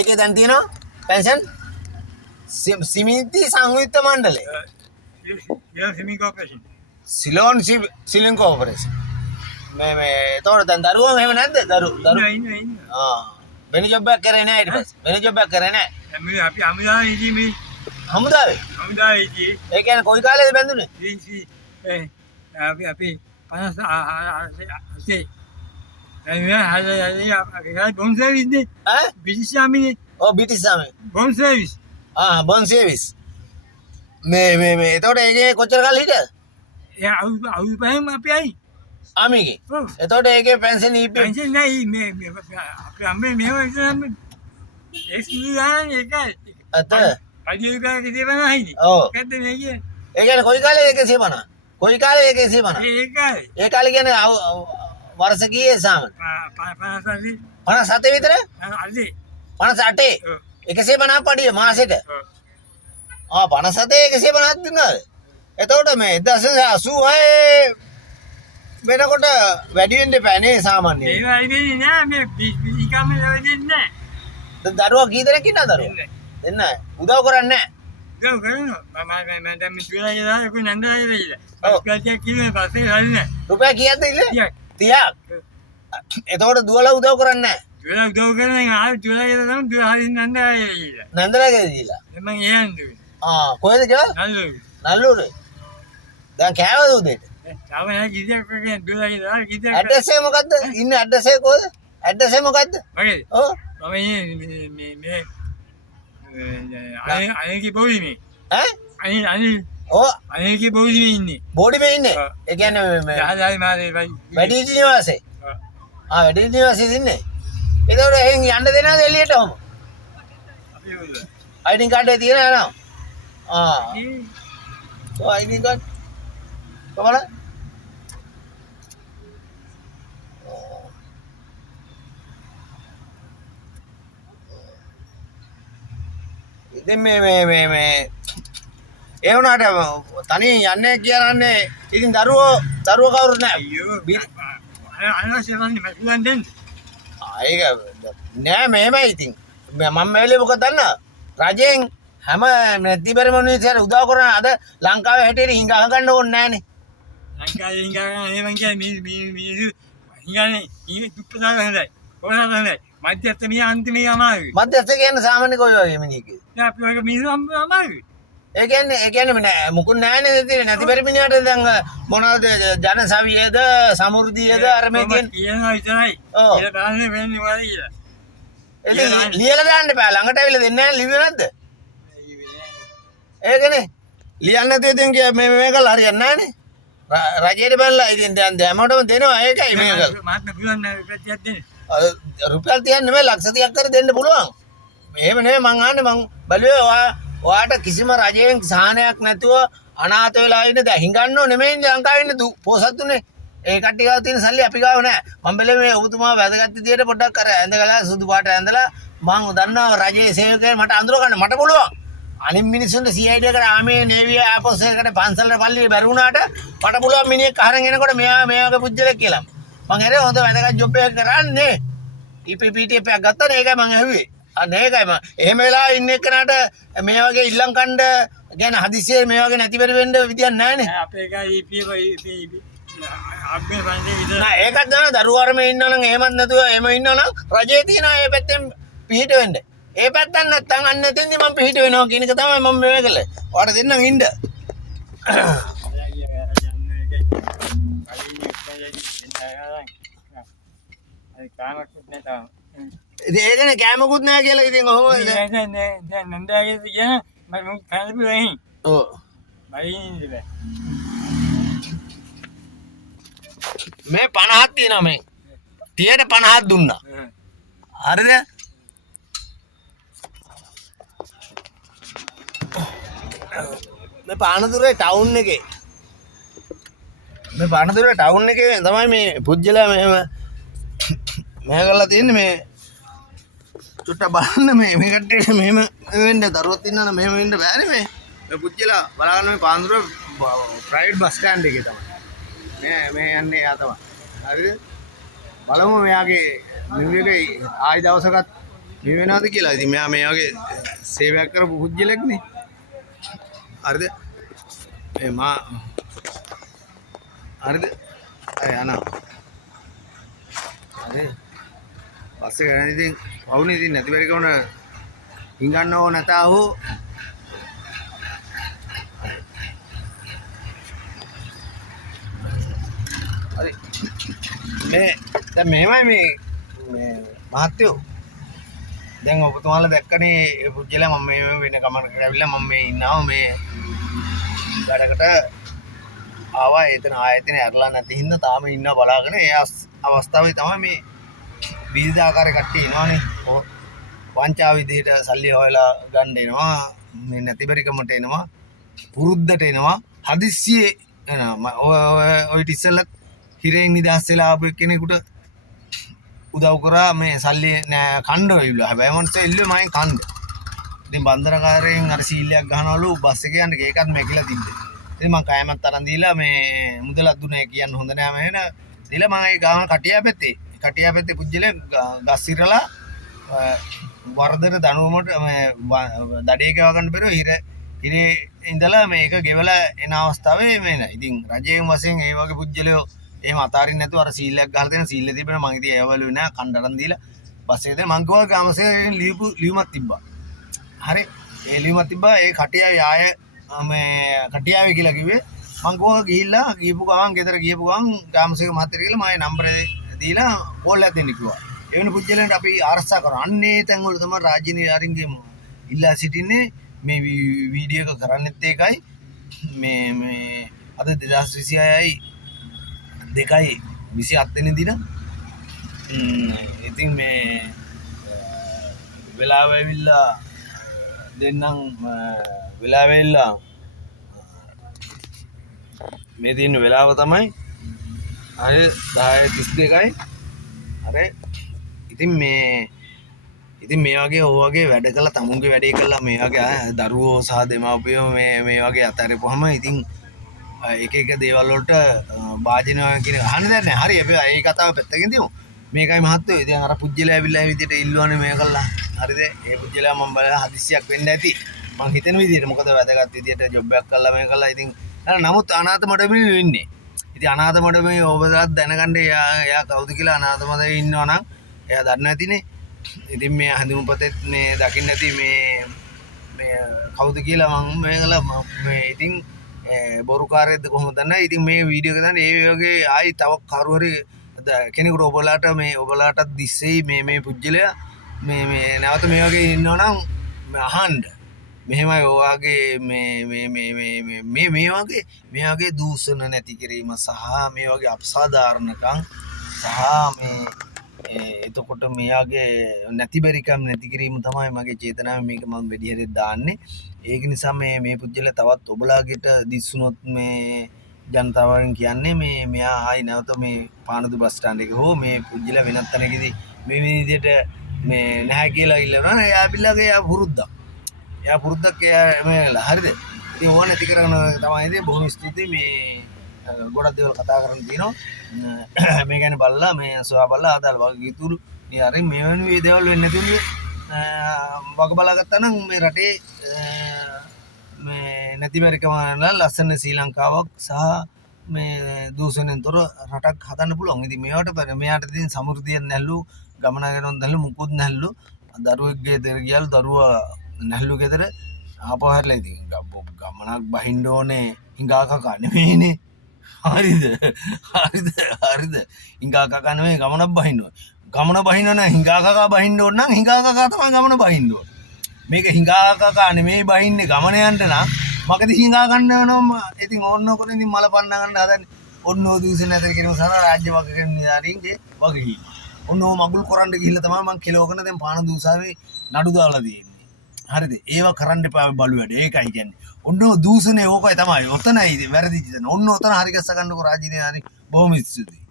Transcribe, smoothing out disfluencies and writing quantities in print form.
ඒකේ දැන් තියෙනවා පෙන්ෂන් සිමිති සංයුක්ත මණ්ඩලය. සිලෝන් සිලින් කෝපරේෂන්. මේ එතකොට දැන් දරුවෝ මෙහෙම නැද්ද? වෙන ජොබ් එකක් කරේ නැහැ ඊට පස්සේ. වෙන ජොබ් එකක් කරේ නැහැ. අපි හමුදාවේ ඉදී මේ හමුදාවේ. හමුදාවේ ඉදී ඒ කියන්නේ කොයි කාලේද බැඳුනේ? අපි 58 Bom service nih. Hah? British Army nih. Oh, British Army. Bom service. බොන් සේවිස්. මේ එතකොට ඒකේ කොච්චර කාලෙ හිටියද? Ya, aku paham apa ai. ආමිගේ. Oh. එතකොට ඒකේ pension ඊපේ Pension naik, aku ambil mewah itu ambil. Eksklusivan ya kan. අත. Pagi juga kita mana ini. ඔව්. Kata ni aja. ඒ කියන්නේ කොයි කාලේ ඒකේ සේවන? කොයි කාලේ ඒකේ සේවන? Eh kan. ඒ කාලේ කියන්නේ වර්ෂ කීයේ සාමන? Panas tadi. 57 විතර? Ada. 58. 150 පඩිය මාසෙට. 57 150ක් දුන්නාද? එතකොට මේ 1986 වෙනකොට වැඩි වෙන්න එපා නේ සාමාන්‍යයෙන්. Eh, ini ni ni biji kami lagi ni. දරුවා කී දෙනෙක් ඉන්නවද දරුවා? දෙන්නයි. උදව් කරන්නේ නැහැ. Kau kan, macam menjual aja lah, aku nanda aja lah. Oh. Kerja kilo pasal hari ni. රුපියල් කීයක්ද ඉල්ලේ? Ya, 30ක්. එතකොට දුවලා උදව් කරන්නේ නැහැ. jual kan yang jual aja lah, jual hari nanda aja lah. නන්දලාගේ දීලා. Memang yang tu. කොහෙද ගෙවල්? Lalu, නල්ලුනේ. දැන් කෑවද උදේට? tahu yang kita kan jual aja lah, kita. Address එක මොකද්ද? ඉන්නේ ඇඩ්‍රස් එක කොහෙද? ඇඩ්‍රස් එක මොකද්ද? Okey. ඔව්. Mama ni, ani ki bodi ni. ඈ? Ani ඔව්. ki bodi ni ni. බෝඩිමේ ඉන්නේ. ඒ කියන්නේ මේ Dah mari bagi. වැඩිහිටි නිවාසේ. වැඩිහිටි නිවාසේ ඉන්නේ. එතකොට එහෙන් යන්න දෙනවද එළියට ඔහම? අයිඩි කාඩ් එක තියෙන යනවා. ඔව් අයිඩි කාඩ්. කොහමද? ඉතින් මේ ඒ වුණාට තනියෙන් යන්නේ කියන්නේ ඉතින් දරුවෝ කවුරුත් නැහැ. Anak siapa ni? London. ඒක නෑ මෙහෙමයි ඉතින් මම වෙලේ මොකද දන්නා රජයෙන් හැම නැතිබර මිනිස්සුන්ට උදව් කරන අද ලංකාවේ හැටියට හිඟා ගන්න ඕනේ නෑනේ Angkat memang kan ni ini duppata handai. Orang handai. Mati atas ni anti ni amal. මධ්‍යස්ථ කියන්නේ සාමාන්‍ය කොයි වගේ මිනිහෙක්ද Ya, apa yang misu amal. ඒ කියන්නේ නෑ මුකුත් නෑනේ තියෙන්නේ නැතිබර මිනිහට දැන් මොනවද ජනසවියද සමෘද්ධියද අර මේ තියෙන Iya nak cai. Oh. Iya dah ni ni mari ya. ඉතින් ලියලා දාන්න බෑ ළඟට ඇවිල්ලා දෙන්නේ නැහැ ලිව්වේ නැද්ද ඒකනේ ලියන්න නැතුව ඉතින් මේක හරියන්නේ නැහනේ රජයට බැලලා ඉතින් දැන් හැමෝටම දෙනවා ඒකයි මේක Mat bulan petiat ni. රුපියල් තියන්න නෙමෙයි ලක්ෂ 30ක් කර දෙන්න පුළුවන්. එහෙම නෙමෙයි මං අහන්නේ මං බැලුවේ ඔයාට කිසිම රජයෙන් සහනයක් නැතුව අනාථ වෙලා ඉන්න දැන් හිඟන්නෝ නෙමෙයි ලංකාවේ ඉන්න පොසත්තුනේ. ඒ කට්ටිය ගාව තියෙන සල්ලි අපි ගාව නැහැ. මං බැලුවේ මේ ඔබතුමා වැදගත් විදියට පොඩ්ඩක් කර ඇඳගලා සුදු පාට ඇඳලා මං දන්නවා රජයේ සේවකයන් මට අඳුර ගන්න මට පුළුවන්. අනිත් මිනිස්සුන්ට CID එකට ආමේ නේවිය ආපොස් එකකට පන්සලට පල්ලියේ බැරි වුණාට මට පුළුවන් මිනිහෙක් අහරන් එනකොට මෙයා මේ වගේ පුජ්‍යලෙක් කියලා. මං හැරේ හොඳ වැදගත් ජොබ් එකක් කරන්නේ. EPPT එකක් ගත්තා නේ ඒකයි මං ඇහුවේ. අන්න ඒකයි මං. එහෙම වෙලා ඉන්න එක්කනට මේ වගේ ඉල්ලම් කණ්ඩ කියන්නේ හදිස්සියේ මේ වගේ නැතිබරි වෙන්න විදියක් නැහැනේ. Apa yang Abang pandai itu. නෑ ඒකත් දන්න දරුවෝ අරමේ ඉන්නවනම් එහෙමත් නැතුව එහෙම ඉන්නවනම් රජයේ තියෙනවා මේ පැත්තෙන් පිහිට වෙන්න. ඒ පැත්තෙන් නැත්තම් අන්න එතෙන්දි මම පිහිට වෙනවා කියන එක තමයි මම මේ කළේ. ඔයාලට දෙන්නම් ඉන්න. ඉතින් ඒකනේ කෑමකුත් නෑ කියලා ඉතින් ඔහොම Nanda itu je, macam kan lebih lain. ඔව්. Baik ni je. මේ 50ක් තියෙනවා මේ 30ට 50ක් දුන්නා හරිද මේ පානදුරේ ටවුන් එකේ තමයි මේ පුජ්‍යලා මෙහෙම කරලා තියෙන්නේ මේ චුට්ට බලන්න මේ කට්ටියට මෙහෙම වෙන්න දරුවොත් ඉන්නවනම් මෙහෙම වෙන්න බෑනේ මේ පුජ්‍යලා බලන්න මේ පානදුරේ ප්‍රයිවට් බස් ස්ටෑන්ඩ් එකේ තමයි මේ යන්නේ යා තමයි. හරිද? බලමු මෙයාගේ නිවිලේ ආයි දවසකත් මේ වෙනවද කියලා. ඉතින් මෙයා මේ වගේ සේවයක් කරපු පුජ්‍යලෙක්නේ. හරිද? මා හරිද? යනවා. හරි. පස්සේ ගන්න ඉතින් වුණේ ඉතින් නැති බැරි කවුන හිඟන්න ඕන නැතා හෝ හරි. මේ දැන් මෙහෙමයි මේ මහත්තයෝ දැන් ඔබතුමාලා දැක්කනේ ඒ පුජ්‍යලා මම මේ වෙන කමකට ඇවිල්ලා මම මේ ඉන්නවා මේ වැඩකට ආවා එතන ආයතනේ ඇරලා නැති හින්දා තාම ඉන්නවා බලාගෙන ඒ අවස්ථාවේ තමයි මේ විවිධ ආකාරයේ කට්ටිය එනවානේ වංචා විදිහට සල්ලි හොයලා ගන්න එනවා මේ නැතිබරිකමට එනවා පුරුද්දට එනවා හදිස්සියේ එනවා ඔය ඉතිසලත් හිරෙන් නිදහස් වෙලා ආපු කෙනෙකුට උදව් කරා මේ සල්ලි නෑ කණ්ඩ වෙයිලා හැබැයි මනසේ එල්ලුවේ මයින් කණ්ඩ ඉතින් බන්දරකාරයෙන් අර සීල්ලයක් ගහනවලු බස් එකේ යන්න ඒකත් මැකිලා තිබ්බේ ඉතින් මං කෑමත් තරන් දීලා මේ මුදලක් දුන්නේ කියන්න හොඳ නෑ මම එන දීලා මම ඒ ගාම කටියා පැත්තේ පුජ්‍යලේ ගස් ඉරලා වර්ධන දනුවමට දඩේ ගෙව ගන්න බැරුව හිරේ ඉඳලා මේක ගෙවලා එන අවස්ථාවේ මේන ඉතින් රජයෙන් වශයෙන් ඒ වගේ පුජ්‍යලයෝ එහෙම අතාරින්න නැතුව අර සීල්ලයක් ගහලා තියෙන සීල්ල තිබෙන මං ඉතින් ඒවලු නෑ කණ්ඩරන් දීලා බස් එකේ මං ගියා ගාමසේ ලියුමක් තිබ්බා හරි ඒ ලියුමක් තිබ්බා ඒ කටියාවේ ආය මේ කටියාවේ කියලා කිව්වේ මං ගියා ගිහිල්ලා ගියපු ගමන් ගෙදර ගියපු ගමන් ගාමසේ මහත්තයා කියලා මගේ නම්බරේ දීලා කෝල් එකක් දෙන්න කිව්වා එවන පුජ්‍යලන්ට අපි ආරක්ෂා කරනවා අන්නේ තැන් වල තමයි රාජ්‍ය නිලධාරීන්ගේ ඉල්ලා සිටින්නේ මේ වීඩියෝ එක කරන්නෙත් ඒකයි මේ අද 2026යි 2/27 වෙනි දින ඉතින් මේ වෙලාව ඇවිල්ලා දෙන්නම් වෙලාව ඇවිල්ලා මේ දින වෙලාව තමයි හරි 10:32යි හරි ඉතින් මේ වගේ ඔය වගේ වැඩ කළා තමුන්ගේ වැඩේ කළා මේ වගේ දරුවෝ සහ දෙමාපියෝ මේ වගේ අතාරපුවාම ඉතින් එක එක දේවල් වලට වාජින කියන අහන්න දෙයක් නැහැ. හරි අපි ඒ කතාව පැත්තකින් තියමු. මේකයි මහත්තයෝ ඉතින් අර පුජ්‍යලයා ඇවිල්ලා මේ විදිහට ඉල්ලුවානේ මේ කළා. හරිද? ඒ පුජ්‍යලයා මම බලලා හදිස්සියක් වෙන්න ඇති. මං හිතන විදිහට මොකද වැදගත් විදිහට ජොබ් එකක් කළා මේ කළා. ඉතින් නමුත් අනාථ මඩමේ වෙන්නේ. ඉතින් අනාථ මඩමේ ඔබලාත් දැනගන්න එයා කවුද කියලා අනාථ මඩමේ ඉන්නවා නම් එයා දන්නේ නැතිනේ. ඉතින් මේ හඳුන්පතේ මේ දකින්න නැති මේ කවුද කියලා මම මේකලා මේ ඉතින් බොරුකාරයෙක්ද කොහොමද දන්නේ. ඉතින් මේ වීඩියෝ එක දාන්න ඒ වගේ ආයි තව කරු හරි කෙනෙකුට ඔබලාටත් දිස්සෙයි මේ පුජ්‍යලයා මේ නැවත මේ වගේ ඉන්නවනම් අහන්න මෙහෙමයි ඔයාගේ මේ වගේ දූෂණ නැති කිරීම සහ මේ වගේ අපසාධාරණකම් සහ මේ එතකොට මෙයාගේ නැතිබරිකම් නැති කිරීම තමයි මගේ චේතනාව මේක මම වැඩි හරියට දාන්නේ ඒක නිසා මේ පුජ්‍යල තවත් ඔබලාගෙට දිස්සුනොත් මේ ජනතාවෙන් කියන්නේ මෙයා ආයි නැවත මේ පානදු බස් ස්ටෑන්ඩ් එක හෝ මේ පුජ්‍යල වෙනත් තැනකදී මේ විදිහට මේ නැහැ කියලා ඉල්ලනවා එයා පිළගේ එයා පුරුද්දක් එයා හරිද ඉතින් ඕන නැති කරන තමයි ඉතින් බොහොම ස්තුතියි මේ ගොඩක් දේවල් කතා කරන්න තියෙනවා මේ ගැන බලලා මේ සොයා බලලා ආදාළ වගකීතුරු නිහාරින් මේ වෙන මේ දේවල් වෙන්නේ නැතුළු වග බලාගත්තා නම් මේ රටේ මේ නැතිබරිකම ලස්සන ශ්‍රී ලංකාවක් සහ මේ දූෂණයෙන් තොර රටක් හදන්න පුළුවන්. ඉතින් මේවට මෙයාට ඉතින් සමෘද්ධියක් නැල්ලු ගමන යනොත් නැල්ලු මුකුත් නැල්ලු දරුවෙක්ගේ ගෙදර ගියලු දරුවා නැල්ලු ගෙදර ආපහු හැරලා ඉතින් ගමනක් බහින්න ඕනේ හිඟා කකා නෙමෙයිනේ. හරිද හිඟා කකා නෙමෙයි ගමනක් බහින්න ඕනේ. ගමන බහින්න නම් හිඟා කකා බහින්න ඕන නම් හිඟා කකා තමයි ගමන බහින්න ඕනේ. මේක හිඟා කකා නෙමෙයි බහින්නේ ගමන යන්න නම් මකද හිඟා ගන්න වෙනවා. ඉතින් ඕන්නකොට ඉතින් මල පන්න ගන්න හදන්නේ. ඔන්න ඔය දූෂණ නැතර කිරීම සඳහා රාජ්‍ය වගකීම් නිලධාරීන්ගේ වගකීම. ඔන්න ඔය මගුල් කරන්න ගිහිල්ලා තමයි මං කිලෝකන දැන් පාන දූසාවේ නඩු දාලා තියෙන්නේ. හරිද? ඒව කරන්න එපා බලු වැඩ. ඒකයි කියන්නේ. ඔන්න ඔය දූෂණේ ඕකයි තමයි. ඔතනයි වැරදිච්ච තැන. ඔන්න ඔතන හරි ගස්ස ගන්නකො රාජ්‍ය නිලධාරී බොහොම ස්තුතියි.